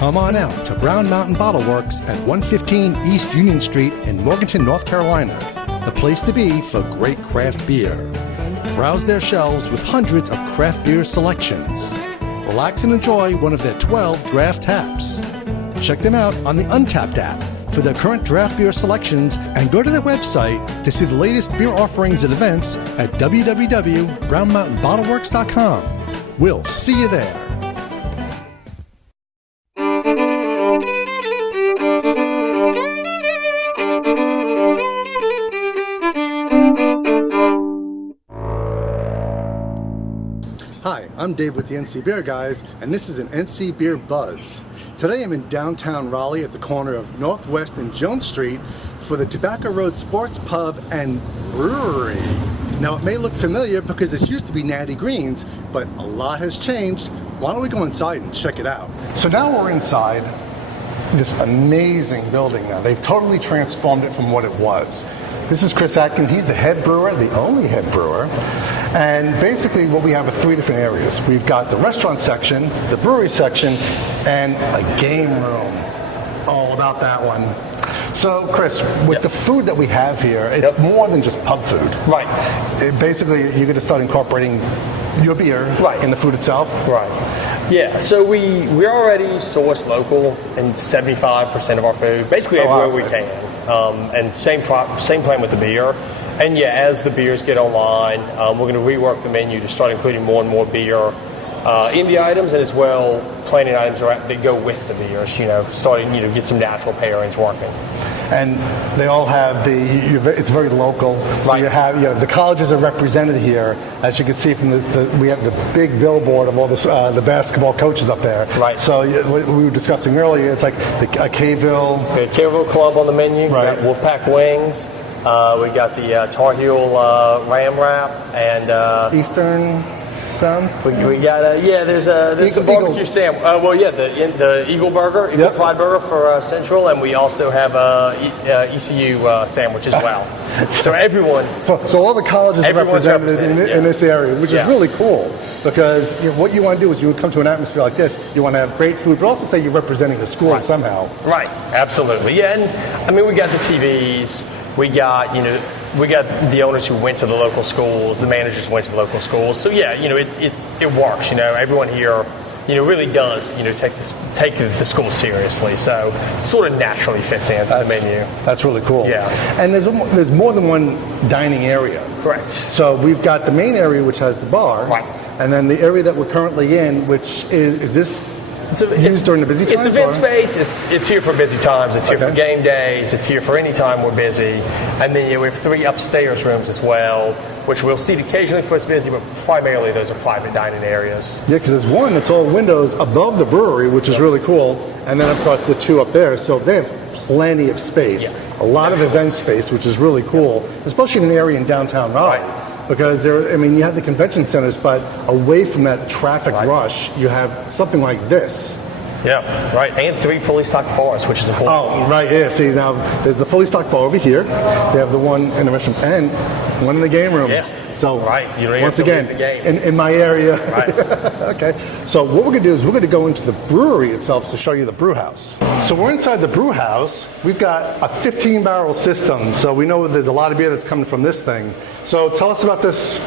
Come on out to Brown Mountain Bottle Works at 115 East Union Street in Morganton, North Carolina, the place to be for great craft beer. Browse their shelves with hundreds of craft beer selections. Relax and enjoy one of their 12 draft taps. Check them out on the Untapped app for their current draft beer selections and go to their website to see the latest beer offerings and events at www.brownmountainbottleworks.com. We'll see you there. Hi, I'm Dave with the NC Beer Guys, and this is an NC Beer Buzz. Today I'm in downtown Raleigh at the corner of Northwest and Jones Street for the Tobacco Road Sports Pub and Brewery. Now it may look familiar because this used to be Natty Green's, but a lot has changed. Why don't we go inside and check it out? So now we're inside this amazing building now. They've totally transformed it from what it was. This is Chris Atkins. He's the head brewer, the only head brewer. And basically what we have are three different areas. We've got the restaurant section, the brewery section, and a game room. All about that one. So Chris, with the food that we have here, it's more than just pub food. Right. Basically, you're going to start incorporating your beer in the food itself. Right. Yeah, so we already source local in 75% of our food, basically everywhere we can. And same plan with the beer. And yeah, as the beers get online, we're going to rework the menu to start including more and more beer in the items, and as well planning items that go with the beers. Starting get some natural pairings working. And they all have it's very local. So you have the colleges are represented here, as you can see from we have the big billboard of all the basketball coaches up there. Right. So what we were discussing earlier, it's like the K-ville. We got K-ville Club on the menu. Right. We got Wolfpack Wings. We got the Tar Heel Ram Wrap and Eastern. We got there's some barbecue sandwich. The Eagle Burger, Eagle Fried Burger for Central, and we also have ECU sandwich as well. So everyone, so all the colleges are represented in this area, which is really cool. Because what you want to do is you come to an atmosphere like this, you want to have great food, but also say you're representing the school somehow. Right, absolutely. Yeah, and I mean we got the TVs, we got the owners who went to the local schools, the managers went to the local schools. So yeah, it works. Everyone here, really does, take the school seriously. So it sort of naturally fits into the menu. That's really cool. Yeah. And there's more than one dining area. Correct. So we've got the main area, which has the bar. Right. And then the area that we're currently in, which is this used during the busy times? It's event space. It's here for busy times. It's here for game days. It's here for any time we're busy. And then we have 3 upstairs rooms as well, which we'll seat occasionally if it's busy, but primarily those are private dining areas. Yeah, because there's one that's all windows above the brewery, which is really cool. And then, of course, the 2 up there. So they have plenty of space. Yeah. A lot of event space, which is really cool, especially in the area in downtown Raleigh. Right. Because you have the convention centers, but away from that traffic rush, you have something like this. Yeah, right. And 3 fully stocked bars, which is important. Oh, right. Yeah. See, now there's the fully stocked bar over here. They have the one in the restaurant and one in the game room. Yeah. So you don't once have to again, leave the game. in my area. Right. Okay. So what we're going to do is we're going to go into the brewery itself to show you the brew house. So we're inside the brew house. We've got a 15-barrel system. So we know there's a lot of beer that's coming from this thing. So tell us about this,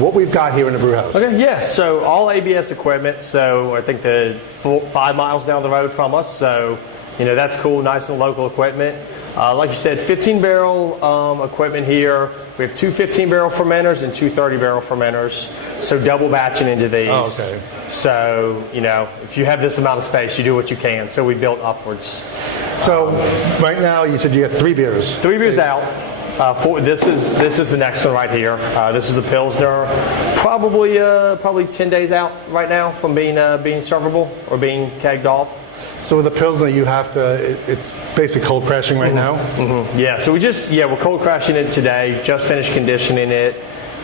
what we've got here in the brew house. Okay, yeah. So all ABS equipment. So I think the 5 miles down the road from us. So, that's cool, nice and local equipment. Like you said, 15-barrel equipment here. We have 2 15-barrel fermenters and 2 30-barrel fermenters. So double batching into these. Oh, okay. So, if you have this amount of space, you do what you can. So we built upwards. So right now you said you got 3 beers. 3 beers out. This is the next one right here. This is a Pilsner, probably 10 days out right now from being servable or being kegged off. So with the Pilsner, you have to, it's basically cold crashing right now? Mm-hmm. Yeah, so we're cold crashing it today, just finished conditioning it.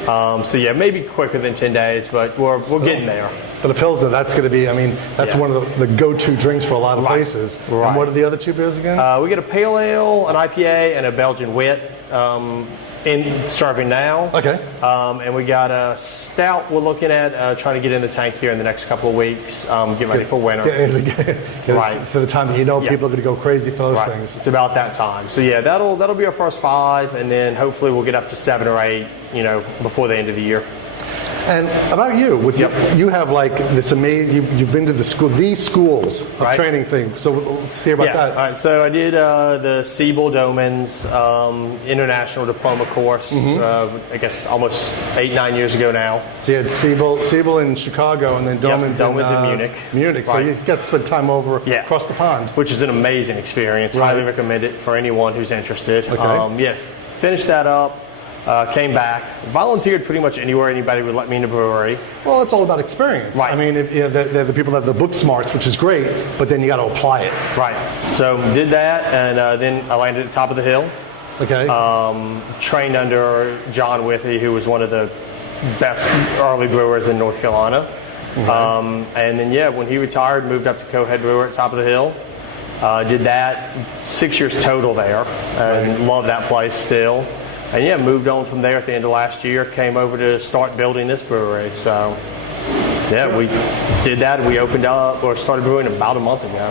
So yeah, maybe quicker than 10 days, but we're getting there. For the Pilsner, that's going to be, that's one of the go-to drinks for a lot of places. Right. And what are the other 2 beers again? We get a Pale Ale, an IPA, and a Belgian Wit. in serving now. Okay. And we got a stout we're looking at trying to get in the tank here in the next couple of weeks, get ready for winter. Right. For the time that people are going to go crazy for those things. It's about that time. So yeah, that'll be our first 5, and then hopefully we'll get up to 7 or 8, before the end of the year. And about you, you have like this amazing. You've been to these schools of training thing. So let's hear about that. All right. So I did the Siebel Doman's international diploma course. I guess almost 8-9 years ago now. So you had Siebel in Chicago, and then Doman's in Munich. Munich. So you got to spend time over across the pond, which is an amazing experience. Highly recommend it for anyone who's interested. Okay. Yes. Finished that up. Came back, volunteered pretty much anywhere anybody would let me in the brewery. Well, it's all about experience. Right. I mean, they're the people that have the book smarts, which is great, but then you got to apply it. Right. So did that, and then I landed at the top of the hill. Okay. Trained under John Withy, who was one of the best early brewers in North Carolina. Okay. And then, when he retired, moved up to co-head brewer at top of the hill. Did that 6 years total there, and love that place still. And moved on from there at the end of last year, came over to start building this brewery. So, we did that. We opened up or started brewing about a month ago.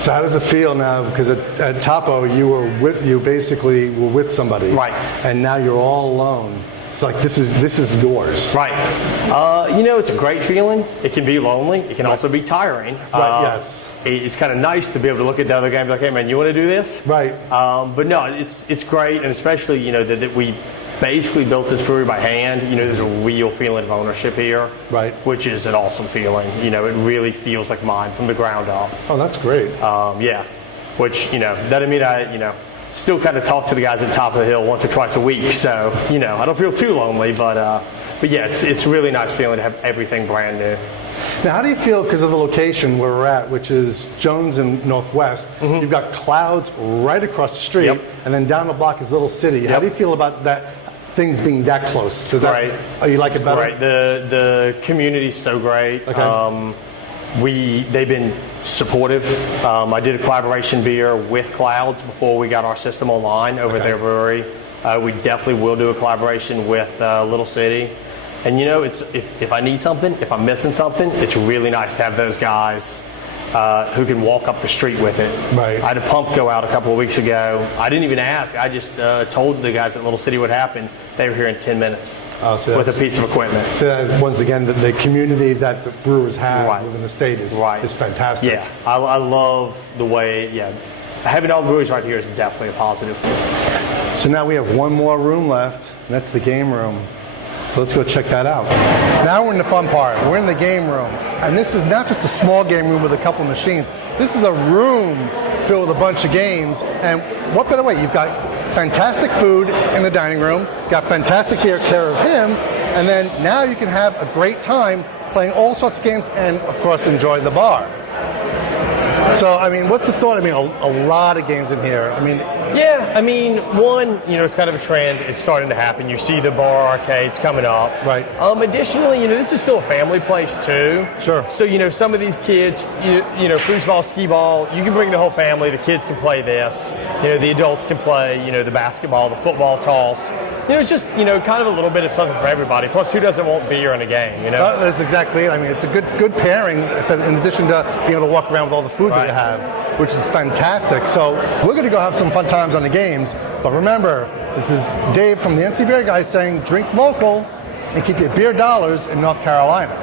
So how does it feel now? Because at Topo, you basically were with somebody. Right. And now you're all alone. It's like, this is yours. Right. It's a great feeling. It can be lonely. It can also be tiring. Yes. It's kind of nice to be able to look at the other guy and be like, hey, man, you want to do this? Right. But no, it's great. And especially, that we basically built this brewery by hand. There's a real feeling of ownership here. Right. Which is an awesome feeling. It really feels like mine from the ground up. Oh, that's great. Which, doesn't mean I, still kind of talk to the guys at the top of the hill once or twice a week. So, I don't feel too lonely. But yeah, it's a really nice feeling to have everything brand new. Now, how do you feel because of the location where we're at, which is Jones and Northwest? You've got Clouds right across the street, and then down the block is Little City. How do you feel about that? Things being that close? Right. You like it better? Right. The community's so great. Okay. They've been supportive. I did a collaboration beer with Clouds before we got our system online over at their brewery. We definitely will do a collaboration with Little City. And it's if I need something, if I'm missing something, it's really nice to have those guys who can walk up the street with it. Right. I had a pump go out a couple of weeks ago. I didn't even ask. I just told the guys at Little City what happened. They were here in 10 minutes with a piece of equipment. So once again, the community that the brewers have within the state is fantastic. Yeah, I love the way, having all the breweries right here is definitely a positive. So now we have one more room left, and that's the game room. So let's go check that out. Now we're in the fun part. We're in the game room. And this is not just a small game room with a couple of machines. This is a room filled with a bunch of games. And what better way? You've got fantastic food in the dining room, got fantastic care of him, and then now you can have a great time playing all sorts of games and, of course, enjoy the bar. So, I mean, what's the thought? I mean, a lot of games in here. I mean, one, it's kind of a trend. It's starting to happen. You see the bar arcades coming up. Right. Additionally, this is still a family place too. Sure. So, some of these kids, foosball, skee ball, you can bring the whole family. The kids can play this. The adults can play, the basketball, the football toss. It's just, kind of a little bit of something for everybody. Plus, who doesn't want beer in a game, That's exactly it. I mean, it's a good pairing, in addition to being able to walk around with all the food that you have, which is fantastic. So we're going to go have some fun times on the games. But remember, this is Dave from the NC Beer Guys saying, drink local and keep your beer dollars in North Carolina.